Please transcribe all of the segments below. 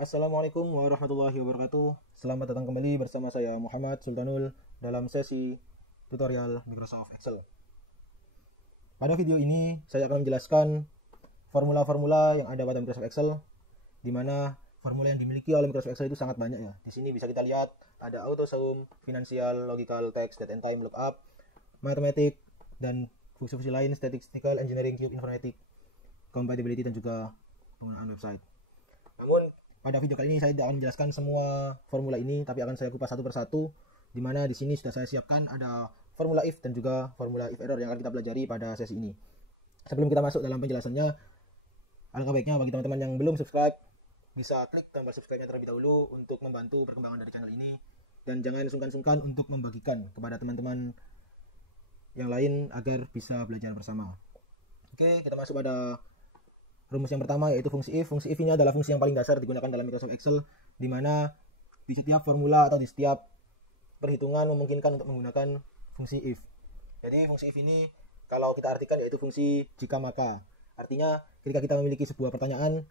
Assalamualaikum warahmatullahi wabarakatuh. Selamat datang kembali bersama saya Muhammad Sultanul dalam sesi tutorial Microsoft Excel. Pada video ini saya akan menjelaskan formula-formula yang ada pada Microsoft Excel, di mana formula yang dimiliki oleh Microsoft Excel itu sangat banyak ya. Di sini bisa kita lihat ada auto sum, financial, logical, text, date and time, lookup, mathematic, dan fungsi-fungsi lain, statistical, engineering, cube, informatic, compatibility, dan juga penggunaan website. Namun pada video kali ini saya tidak akan menjelaskan semua formula ini, tapi akan saya kupas satu persatu, di mana di sini sudah saya siapkan ada formula if dan juga formula if error yang akan kita pelajari pada sesi ini. Sebelum kita masuk dalam penjelasannya, alangkah baiknya bagi teman-teman yang belum subscribe bisa klik tombol subscribe-nya terlebih dahulu untuk membantu perkembangan dari channel ini, dan jangan sungkan-sungkan untuk membagikan kepada teman-teman yang lain agar bisa belajar bersama. Oke, kita masuk pada rumus yang pertama, yaitu fungsi if. Fungsi if ini adalah fungsi yang paling dasar digunakan dalam Microsoft Excel, di mana di setiap formula atau di setiap perhitungan memungkinkan untuk menggunakan fungsi if. Jadi fungsi if ini kalau kita artikan yaitu fungsi jika maka. Artinya ketika kita memiliki sebuah pertanyaan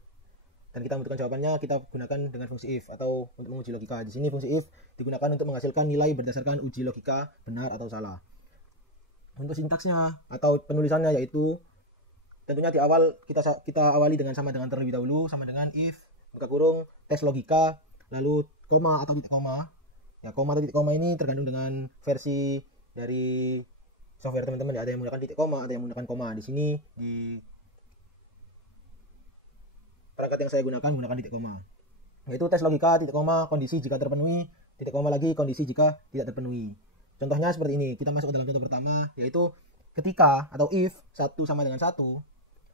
dan kita membutuhkan jawabannya, kita gunakan dengan fungsi if atau untuk menguji logika. Di sini fungsi if digunakan untuk menghasilkan nilai berdasarkan uji logika benar atau salah. Untuk sintaksnya atau penulisannya yaitu tentunya di awal kita awali dengan sama dengan terlebih dahulu, sama dengan if buka kurung tes logika, lalu koma atau titik koma. Ya, koma atau titik koma ini tergantung dengan versi dari software teman-teman ya. Ada yang menggunakan titik koma, ada yang menggunakan koma. Di sini di perangkat yang saya menggunakan titik koma. Yaitu tes logika titik koma kondisi jika terpenuhi, titik koma lagi kondisi jika tidak terpenuhi. Contohnya seperti ini. Kita masuk ke dalam contoh pertama, yaitu ketika atau if 1 sama dengan 1,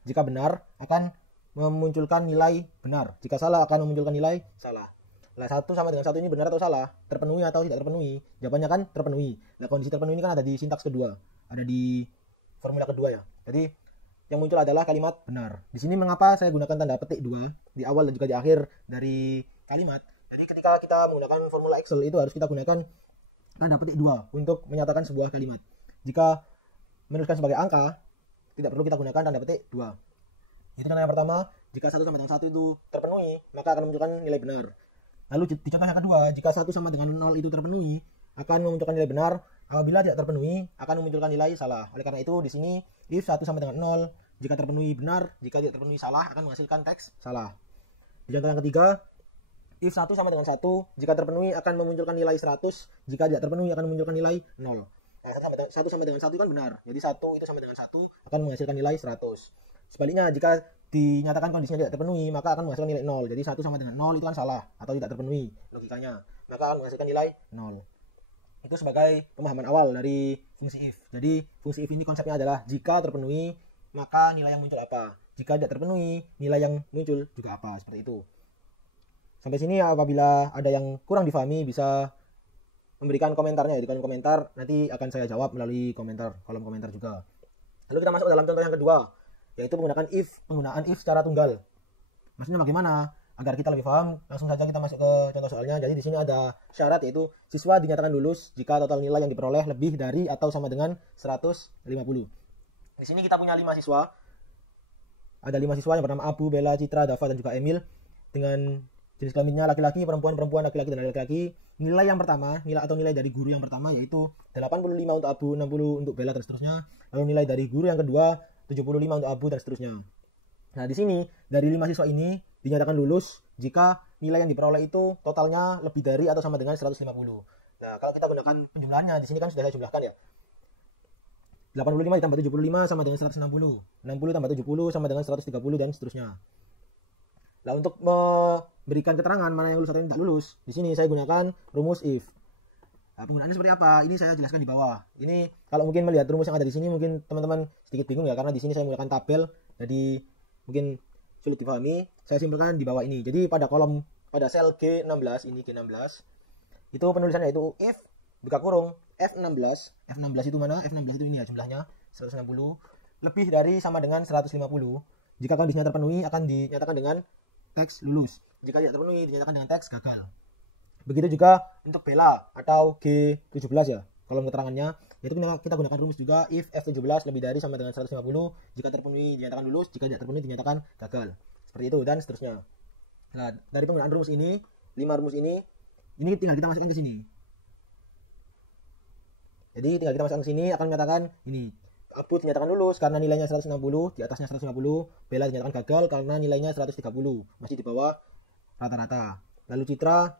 jika benar akan memunculkan nilai benar, jika salah akan memunculkan nilai salah. Nah, 1 sama dengan 1 ini benar atau salah, terpenuhi atau tidak terpenuhi? Jawabannya kan terpenuhi. Nah, kondisi terpenuhi ini kan ada di sintaks kedua, ada di formula kedua ya. Jadi yang muncul adalah kalimat benar. Di sini mengapa saya gunakan tanda petik 2 di awal dan juga di akhir dari kalimat? Jadi ketika kita menggunakan formula Excel itu harus kita gunakan tanda petik 2 untuk menyatakan sebuah kalimat. Jika menuliskan sebagai angka, tidak perlu kita gunakan tanda petik 2. Itu contoh yang pertama, jika 1 sama dengan 1 itu terpenuhi, maka akan memunculkan nilai benar. Lalu di contoh yang kedua, jika 1 sama dengan 0 itu terpenuhi, akan memunculkan nilai benar. Apabila tidak terpenuhi, akan memunculkan nilai salah. Oleh karena itu, di sini if 1 sama dengan 0, jika terpenuhi benar, jika tidak terpenuhi salah, akan menghasilkan teks salah. Di contoh yang ketiga, if 1 sama dengan 1, jika terpenuhi akan memunculkan nilai 100, jika tidak terpenuhi akan memunculkan nilai 0. Nah, 1 sama dengan 1 kan benar. Jadi 1 itu sama dengan 1 akan menghasilkan nilai 100. Sebaliknya, jika dinyatakan kondisinya tidak terpenuhi, maka akan menghasilkan nilai 0. Jadi 1 sama dengan 0 itu kan salah atau tidak terpenuhi logikanya. Maka akan menghasilkan nilai 0. Itu sebagai pemahaman awal dari fungsi if. Jadi fungsi if ini konsepnya adalah jika terpenuhi, maka nilai yang muncul apa. Jika tidak terpenuhi, nilai yang muncul juga apa. Seperti itu. Sampai sini apabila ada yang kurang difahami bisa memberikan komentarnya, di kolom komentar, nanti akan saya jawab melalui kolom komentar juga. Lalu kita masuk ke dalam contoh yang kedua, yaitu penggunaan if secara tunggal. Maksudnya bagaimana? Agar kita lebih paham, langsung saja kita masuk ke contoh soalnya. Jadi di sini ada syarat, yaitu siswa dinyatakan lulus jika total nilai yang diperoleh lebih dari atau sama dengan 150. Di sini kita punya 5 siswa. Ada 5 siswa yang bernama Abu, Bella, Citra, Dava, dan juga Emil, dengan jenis kelaminnya laki-laki, perempuan, laki-laki, dan laki-laki. Nilai yang pertama, nilai dari guru yang pertama yaitu 85 untuk Abu, 60 untuk Bella, dan seterusnya. Lalu nilai dari guru yang kedua 75 untuk Abu, dan seterusnya. Nah, di sini dari 5 siswa ini dinyatakan lulus jika nilai yang diperoleh itu totalnya lebih dari atau sama dengan 150. Nah, kalau kita gunakan penjumlahannya, di sini kan sudah saya jumlahkan ya. 85 ditambah 75 sama dengan 160. 60 tambah 70 sama dengan 130, dan seterusnya. Nah, untuk memberikan keterangan mana yang lulus atau yang tidak lulus, di sini saya gunakan rumus if. Nah, penggunaannya seperti apa? Ini saya jelaskan di bawah. Ini kalau mungkin melihat rumus yang ada di sini mungkin teman-teman sedikit bingung ya, karena di sini saya menggunakan tabel, jadi mungkin sulit dipahami. Saya simpulkan di bawah ini. Jadi pada pada sel G16 ini, G16 itu penulisannya itu if buka kurung F16. F16 itu mana? F16 itu ini ya, jumlahnya 160 lebih dari sama dengan 150. Jika kondisinya terpenuhi akan dinyatakan dengan teks lulus. Jika tidak terpenuhi dinyatakan dengan teks gagal. Begitu juga untuk Bella atau G17 ya, kolom keterangannya. Yaitu kita gunakan rumus juga if F17 lebih dari sama dengan 150. Jika terpenuhi dinyatakan lulus, jika tidak terpenuhi dinyatakan gagal. Seperti itu dan seterusnya. Nah, dari penggunaan rumus ini, 5 rumus ini tinggal kita masukkan ke sini. Jadi tinggal kita masukkan ke sini akan menyatakan ini. Abu dinyatakan lulus karena nilainya 160, di atasnya 150. Bella dinyatakan gagal karena nilainya 130, masih di bawah rata-rata. Lalu Citra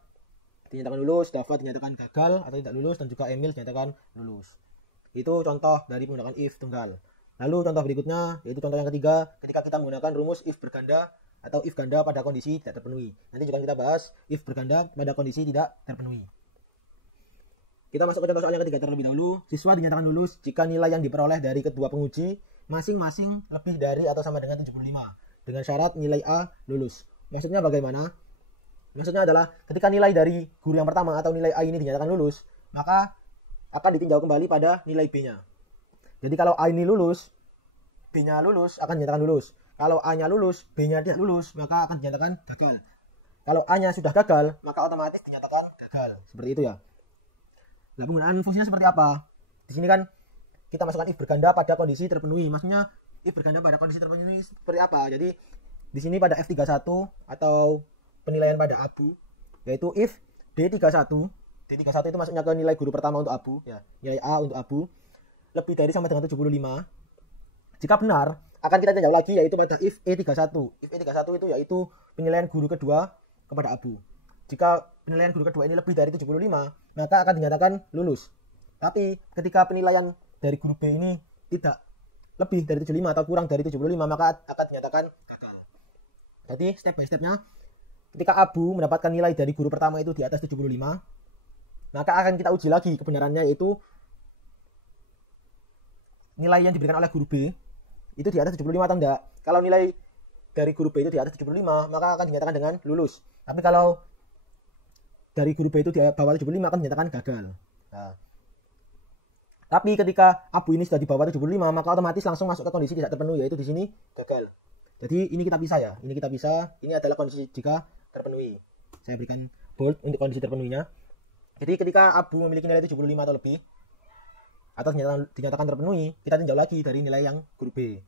dinyatakan lulus, Dava dinyatakan gagal atau tidak lulus, dan juga Emil dinyatakan lulus. Itu contoh dari menggunakan if tunggal. Lalu contoh berikutnya, yaitu contoh yang ketiga, ketika kita menggunakan rumus if berganda atau if ganda pada kondisi tidak terpenuhi. Nanti juga kita bahas if berganda pada kondisi tidak terpenuhi. Kita masuk ke contoh soal yang ketiga terlebih dahulu. Siswa dinyatakan lulus jika nilai yang diperoleh dari kedua penguji masing-masing lebih dari atau sama dengan 75. Dengan syarat nilai A lulus. Maksudnya bagaimana? Maksudnya adalah ketika nilai dari guru yang pertama atau nilai A ini dinyatakan lulus, maka akan ditinjau kembali pada nilai B-nya. Jadi kalau A ini lulus, B-nya lulus, akan dinyatakan lulus. Kalau A-nya lulus, B-nya tidak lulus, maka akan dinyatakan gagal. Kalau A-nya sudah gagal, maka otomatis dinyatakan gagal. Seperti itu ya. Nah, penggunaan fungsinya seperti apa? Di sini kan kita masukkan if berganda pada kondisi terpenuhi. Maksudnya if berganda pada kondisi terpenuhi seperti apa? Jadi di sini pada F31 atau penilaian pada Abu, yaitu if D31 itu masuknya ke nilai guru pertama untuk Abu, ya, nilai A untuk Abu lebih dari sama dengan 75. Jika benar, akan kita tinjau lagi yaitu pada if E31. If E31 itu yaitu penilaian guru kedua kepada Abu. Jika penilaian guru kedua ini lebih dari 75, maka akan dinyatakan lulus. Tapi ketika penilaian dari guru B ini tidak lebih dari 75 atau kurang dari 75, maka akan dinyatakan gagal. Jadi step by stepnya, ketika Abu mendapatkan nilai dari guru pertama itu di atas 75, maka akan kita uji lagi kebenarannya, yaitu nilai yang diberikan oleh guru B itu di atas 75 atau enggak. Kalau nilai dari guru B itu di atas 75, maka akan dinyatakan dengan lulus. Tapi kalau dari guru B itu di bawah 75 akan dinyatakan gagal. Nah, tapi ketika Abu ini sudah di bawah 75, maka otomatis langsung masuk ke kondisi tidak terpenuhi, yaitu di sini gagal. Jadi ini kita pisah ya. Ini kita pisah. Ini adalah kondisi jika terpenuhi. Saya berikan bold untuk kondisi terpenuhinya. Jadi ketika Abu memiliki nilai 75 atau lebih atau dinyatakan terpenuhi, kita tinjau lagi dari nilai yang guru B.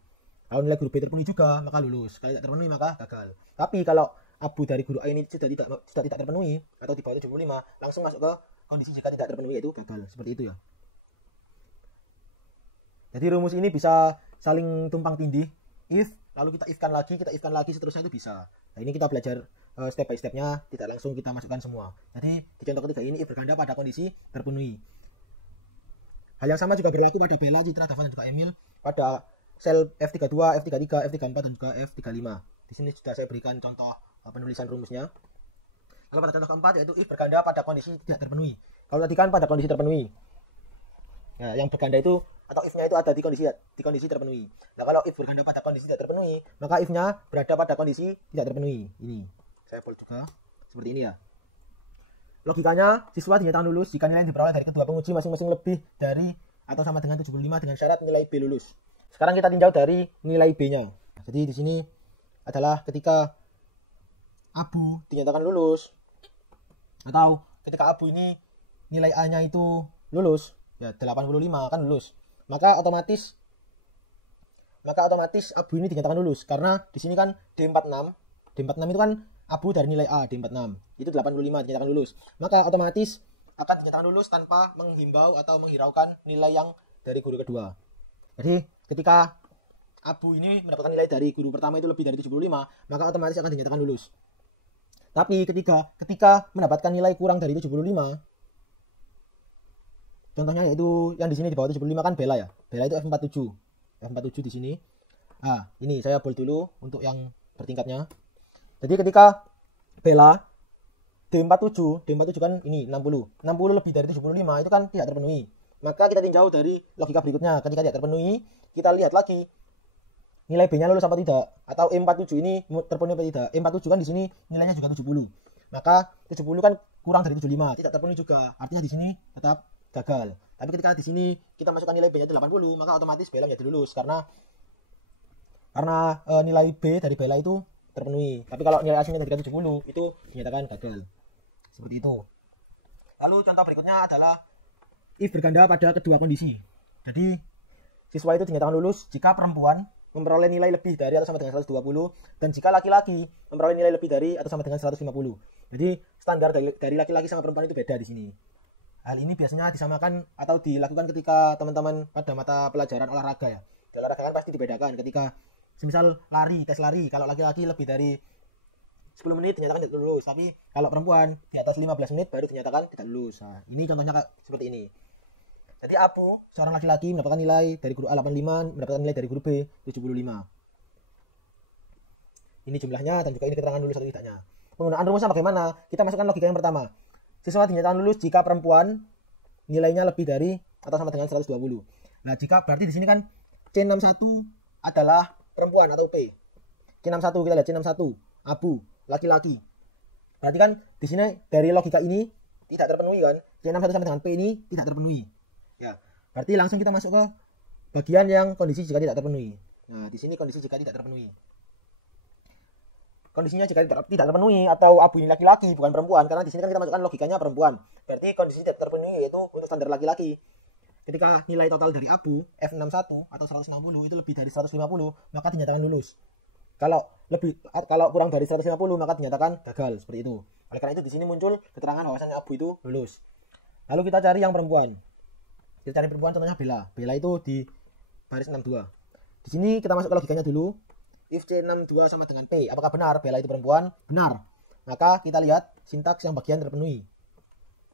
Kalau nilai guru B terpenuhi juga, maka lulus. Kalau tidak terpenuhi, maka gagal. Tapi kalau Abu dari guru A ini sudah tidak terpenuhi atau di bawah 75, langsung masuk ke kondisi jika tidak terpenuhi, yaitu gagal. Seperti itu ya. Jadi rumus ini bisa saling tumpang tindih. If, lalu kita ifkan lagi, seterusnya itu bisa. Nah, ini kita belajar step by stepnya, tidak langsung kita masukkan semua. Jadi di contoh ketiga ini if berganda pada kondisi terpenuhi. Hal yang sama juga berlaku pada Bella, Citra, Dava, dan juga Emil pada sel F32, F33, F34, dan juga F35. Di sini sudah saya berikan contoh penulisan rumusnya. Lalu pada contoh keempat yaitu if berganda pada kondisi tidak terpenuhi. Kalau tadi kan pada kondisi terpenuhi. Nah, yang berganda itu atau if-nya itu ada di kondisi terpenuhi. Nah, kalau if berganda pada kondisi tidak terpenuhi, maka if-nya berada pada kondisi tidak terpenuhi. Ini saya bold juga seperti ini ya. Logikanya, siswa dinyatakan lulus jika nilai yang diperoleh dari kedua penguji masing-masing lebih dari atau sama dengan 75 dengan syarat nilai B lulus. Sekarang kita tinjau dari nilai B-nya. Jadi di sini adalah ketika Abu dinyatakan lulus atau ketika Abu ini nilai A-nya itu lulus, ya 85 kan lulus. Maka otomatis Abu ini dinyatakan lulus karena di sini kan D46 itu kan Abu dari nilai A D46 itu 85 dinyatakan lulus. Maka otomatis akan dinyatakan lulus tanpa menghimbau atau menghiraukan nilai yang dari guru kedua. Jadi ketika Abu ini mendapatkan nilai dari guru pertama itu lebih dari 75, maka otomatis akan dinyatakan lulus. Tapi ketika mendapatkan nilai kurang dari 75, contohnya yaitu yang di sini di bawah 75 kan Bella ya. Bella itu F47 di sini. Nah, ini saya bold dulu untuk yang bertingkatnya. Jadi ketika Bella D47 kan ini 60 lebih dari 75 itu kan tidak terpenuhi. Maka kita tinjau dari logika berikutnya. Ketika tidak terpenuhi, kita lihat lagi nilai B-nya lulus apa tidak, atau E47 ini terpenuhi apa tidak. E47 kan di sini nilainya juga 70. Maka 70 kan kurang dari 75, tidak terpenuhi juga. Artinya di sini tetap gagal. Tapi ketika di sini kita masukkan nilai B-nya 80, maka otomatis Bella menjadi lulus karena nilai B dari Bella itu terpenuhi. Tapi kalau nilai aslinya dari 70 itu dinyatakan gagal. Seperti itu. Lalu contoh berikutnya adalah if berganda pada kedua kondisi. Jadi siswa itu dinyatakan lulus jika perempuan memperoleh nilai lebih dari atau sama dengan 120 dan jika laki-laki memperoleh nilai lebih dari atau sama dengan 150. Jadi standar dari laki-laki sama perempuan itu beda di sini. Hal ini biasanya disamakan atau dilakukan ketika teman-teman pada mata pelajaran olahraga ya. Di olahraga kan pasti dibedakan ketika semisal tes lari, kalau laki-laki lebih dari 10 menit dinyatakan tidak lulus, tapi kalau perempuan di atas 15 menit baru dinyatakan tidak lulus. Nah, ini contohnya seperti ini. Jadi Abu, seorang laki-laki mendapatkan nilai dari guru A 85, mendapatkan nilai dari guru B 75. Ini jumlahnya dan juga ini keterangan lulus atau tidaknya. Penggunaan rumusnya bagaimana? Kita masukkan logika yang pertama. Siswa dinyatakan lulus jika perempuan nilainya lebih dari atau sama dengan 120. Nah, jika berarti di sini kan C61 adalah perempuan atau P. C61 kita lihat C61 Abu, laki-laki. Berarti kan di sini dari logika ini tidak terpenuhi kan? C61 sama dengan P ini tidak terpenuhi. Ya, berarti langsung kita masuk ke bagian yang kondisi jika tidak terpenuhi. Nah, di sini kondisi jika tidak terpenuhi. Kondisinya jika tidak terpenuhi atau Abu ini laki-laki bukan perempuan, karena di sini kan kita masukkan logikanya perempuan. Berarti kondisi tidak terpenuhi yaitu untuk standar laki-laki. Ketika nilai total dari Abu F61 atau 160 itu lebih dari 150, maka dinyatakan lulus. Kalau kurang dari 150 maka dinyatakan gagal, seperti itu. Oleh karena itu di sini muncul keterangan bahwasannya Abu itu lulus. Lalu kita cari yang perempuan. Kita cari perempuan contohnya Bella. Bella itu di baris 62. Di sini kita masuk ke logikanya dulu. If C62 sama dengan P, apakah benar Bella itu perempuan? Benar. Maka kita lihat sintaks yang bagian terpenuhi.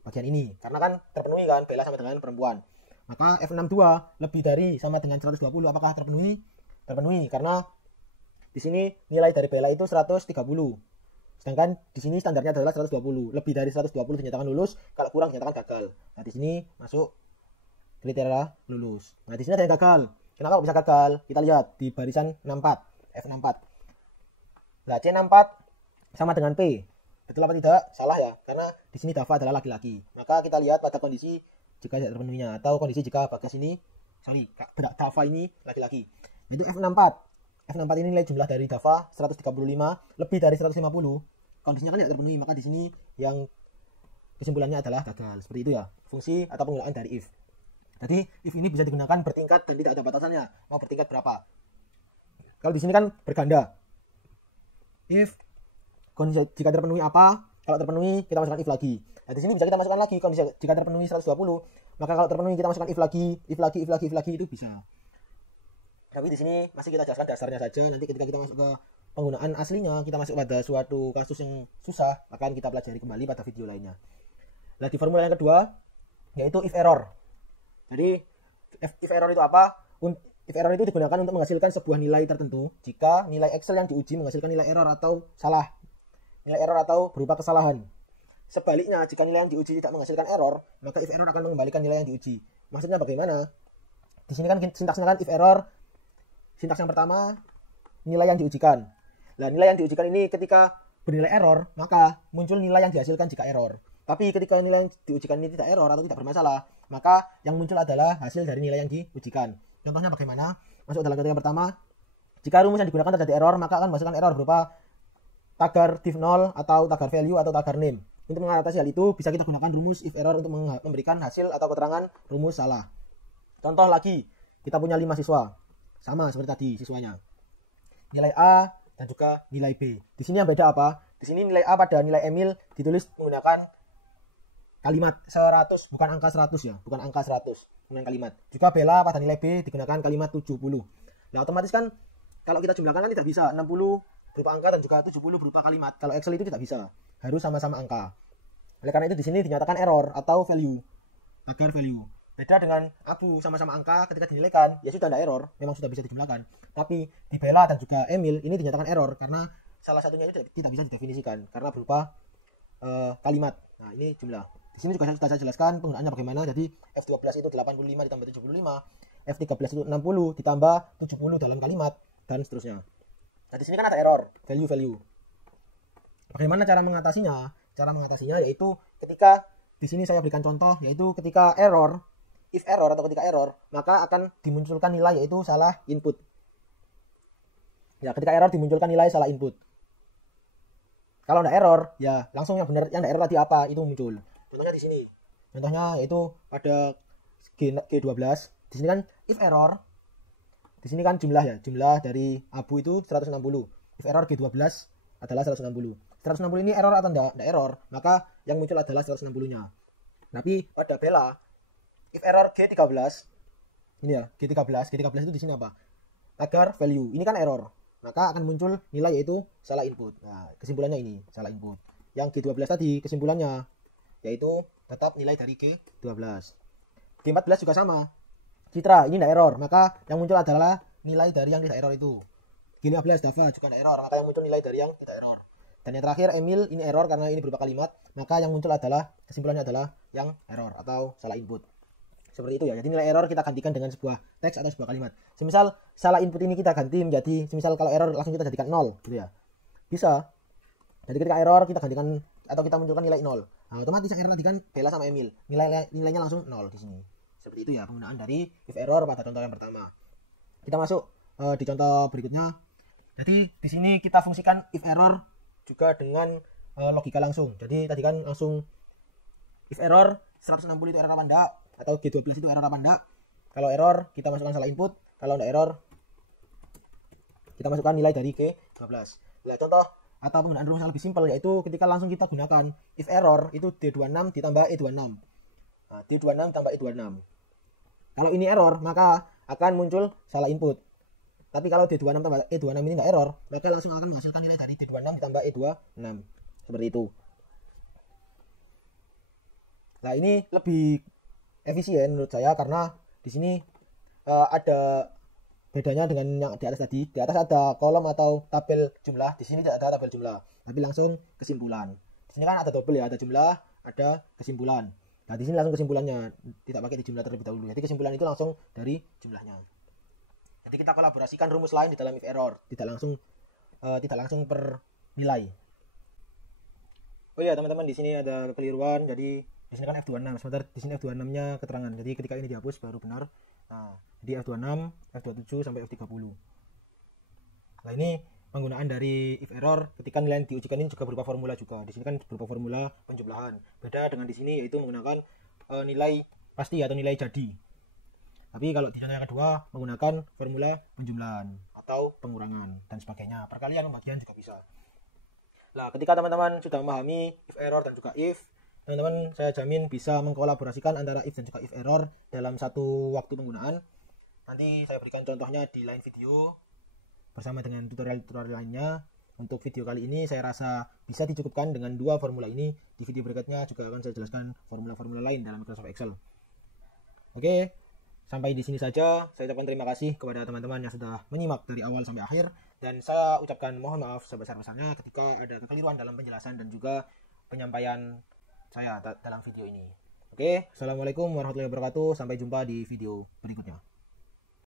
Bagian ini, karena kan terpenuhi kan Bella sama dengan perempuan. Maka F62 lebih dari sama dengan 120 apakah terpenuhi? Terpenuhi karena di sini nilai dari Bella itu 130. Sedangkan di sini standarnya adalah 120. Lebih dari 120 dinyatakan lulus, kalau kurang dinyatakan gagal. Nah, di sini masuk kriteria lulus. Nah, di sini ada yang gagal. Kenapa bisa gagal? Kita lihat di barisan 64. F64. Nah, C64 sama dengan P. Betul apa tidak? Salah ya, karena di sini Dava adalah laki-laki. Maka kita lihat pada kondisi jika tidak terpenuhinya atau kondisi jika Bagas ini, Dava ini laki-laki. Itu F64. F64 ini nilai jumlah dari Dava 135 lebih dari 150. Kondisinya kan tidak terpenuhi, maka di sini yang kesimpulannya adalah gagal. Seperti itu ya, fungsi atau penggunaan dari if. Jadi if ini bisa digunakan bertingkat dan tidak ada batasannya. Mau bertingkat berapa? Kalau di sini kan berganda. If kondisi jika terpenuhi apa? Kalau terpenuhi kita masukkan if lagi. Nah, di sini bisa kita masukkan lagi kondisi jika terpenuhi 120, maka kalau terpenuhi kita masukkan if lagi itu bisa. Tapi di sini masih kita jelaskan dasarnya saja. Nanti ketika kita masuk ke penggunaan aslinya, kita masuk pada suatu kasus yang susah, akan kita pelajari kembali pada video lainnya. Nah, di formula yang kedua yaitu if error. Jadi if error itu apa? If error itu digunakan untuk menghasilkan sebuah nilai tertentu jika nilai Excel yang diuji menghasilkan nilai error atau salah. Nilai error atau berupa kesalahan. Sebaliknya, jika nilai yang diuji tidak menghasilkan error, maka if error akan mengembalikan nilai yang diuji. Maksudnya bagaimana? Di sini kan sintaksnya kan if error. Sintaks yang pertama, nilai yang diujikan. Nah, nilai yang diujikan ini ketika bernilai error, maka muncul nilai yang dihasilkan jika error. Tapi ketika nilai yang diujikan ini tidak error atau tidak bermasalah, maka yang muncul adalah hasil dari nilai yang diujikan. Contohnya bagaimana? Masuk dalam kategori yang pertama. Jika rumus yang digunakan terjadi error, maka akan menghasilkan error berupa tagar div 0 atau tagar value atau tagar name. Untuk mengatasi hal itu, bisa kita gunakan rumus if error untuk memberikan hasil atau keterangan rumus salah. Contoh lagi, kita punya 5 siswa. Sama seperti tadi siswanya. Nilai A dan juga nilai B. Di sini yang beda apa? Di sini nilai A pada nilai Emil ditulis menggunakan kalimat 100, bukan angka 100 ya, bukan angka 100, dengan kalimat. Juga Bella pada nilai B digunakan kalimat 70. Nah, otomatis kan kalau kita jumlahkan kan tidak bisa 60 berupa angka dan juga 70 berupa kalimat. Kalau Excel itu tidak bisa, harus sama-sama angka. Oleh karena itu di sini dinyatakan error atau value, tagar value. Beda dengan Abu sama-sama angka ketika dinilaikan, ya sudah tidak error, memang sudah bisa dijumlahkan. Tapi di Bella dan juga Emil ini dinyatakan error karena salah satunya itu tidak bisa didefinisikan karena berupa kalimat. Nah, ini jumlah. Di sini juga sudah saya jelaskan penggunaannya bagaimana. Jadi F12 itu 85 ditambah 75, F13 itu 60 ditambah 70 dalam kalimat dan seterusnya. Nah, di sini kan ada error, value. Bagaimana cara mengatasinya? Cara mengatasinya yaitu ketika di sini saya berikan contoh yaitu ketika error, if error atau ketika error, maka akan dimunculkan nilai yaitu salah input. Ya, ketika error dimunculkan nilai salah input. Kalau ada error, ya langsung yang benar, yang ada error tadi apa itu muncul. Contohnya di sini. Contohnya yaitu pada G12. Di sini kan if error Di sini kan jumlah ya, jumlah dari abu itu 160. If error G12 adalah 160. 160 ini error atau enggak? Enggak error, maka yang muncul adalah 160-nya. Tapi pada bela, if error G13, ini ya, G13 itu di sini apa? Agar value, ini kan error, maka akan muncul nilai yaitu salah input. Nah, kesimpulannya ini, salah input. Yang G12 tadi, kesimpulannya yaitu tetap nilai dari G12. G14 juga sama. Citra, ini tidak error, maka yang muncul adalah nilai dari yang tidak error itu. G15 Dava juga tidak error, maka yang muncul nilai dari yang tidak error. Dan yang terakhir Emil, ini error karena ini berupa kalimat, maka yang muncul adalah, kesimpulannya adalah yang error atau salah input. Seperti itu ya. Jadi nilai error kita gantikan dengan sebuah teks atau sebuah kalimat. Semisal salah input ini kita ganti menjadi, semisal kalau error langsung kita jadikan 0 gitu ya. Bisa. Jadi ketika error kita gantikan atau kita munculkan nilai 0. Nah, otomatis yang error tadi kan Bella sama Emil. Nilainya langsung 0 di sini. Seperti itu ya penggunaan dari if error pada contoh yang pertama. Kita masuk di contoh berikutnya. Jadi di sini kita fungsikan if error juga dengan logika langsung. Jadi tadi kan langsung if error 160 itu error apa enggak, atau G12 itu error apa enggak. Kalau error kita masukkan salah input, kalau enggak error kita masukkan nilai dari G12. Nah, contoh atau penggunaan rumus yang lebih simpel yaitu ketika langsung kita gunakan if error itu D26 ditambah E26. Nah, D26 tambah E26. Kalau ini error, maka akan muncul salah input. Tapi kalau D26 tambah E26 ini enggak error, maka langsung akan menghasilkan nilai dari D26 ditambah E26. Seperti itu. Nah, ini lebih efisien menurut saya karena di sini ada bedanya dengan yang di atas tadi. Di atas ada kolom atau tabel jumlah, di sini tidak ada tabel jumlah, tapi langsung kesimpulan. Di sini kan ada double ya, ada jumlah, ada kesimpulan. Nah, di sini langsung kesimpulannya, tidak pakai di jumlah terlebih dahulu. Jadi kesimpulan itu langsung dari jumlahnya. Jadi kita kolaborasikan rumus lain di dalam if error, tidak langsung per nilai. Oh iya teman-teman, di sini ada kekeliruan. Jadi di sini kan F26, sebentar di sini F26-nya keterangan. Jadi ketika ini dihapus baru benar. Nah, jadi F26, F27 sampai F30. Nah, ini penggunaan dari if error ketika nilai yang diujikan ini juga berupa formula juga. Di sini kan berupa formula penjumlahan. Beda dengan di sini yaitu menggunakan nilai pasti atau nilai jadi. Tapi kalau di contoh yang kedua menggunakan formula penjumlahan atau pengurangan dan sebagainya. Perkalian, pembagian juga bisa. Nah, ketika teman-teman sudah memahami if error dan juga if, teman-teman saya jamin bisa mengkolaborasikan antara if dan juga if error dalam satu waktu penggunaan. Nanti saya berikan contohnya di lain video bersama dengan tutorial-tutorial lainnya. Untuk video kali ini saya rasa bisa dicukupkan dengan dua formula ini. Di video berikutnya juga akan saya jelaskan formula-formula lain dalam Microsoft Excel. Oke, sampai di sini saja. Saya ucapkan terima kasih kepada teman-teman yang sudah menyimak dari awal sampai akhir. Dan saya ucapkan mohon maaf sebesar-besarnya ketika ada kekeliruan dalam penjelasan dan juga penyampaian saya dalam video ini. Oke, assalamualaikum warahmatullahi wabarakatuh. Sampai jumpa di video berikutnya.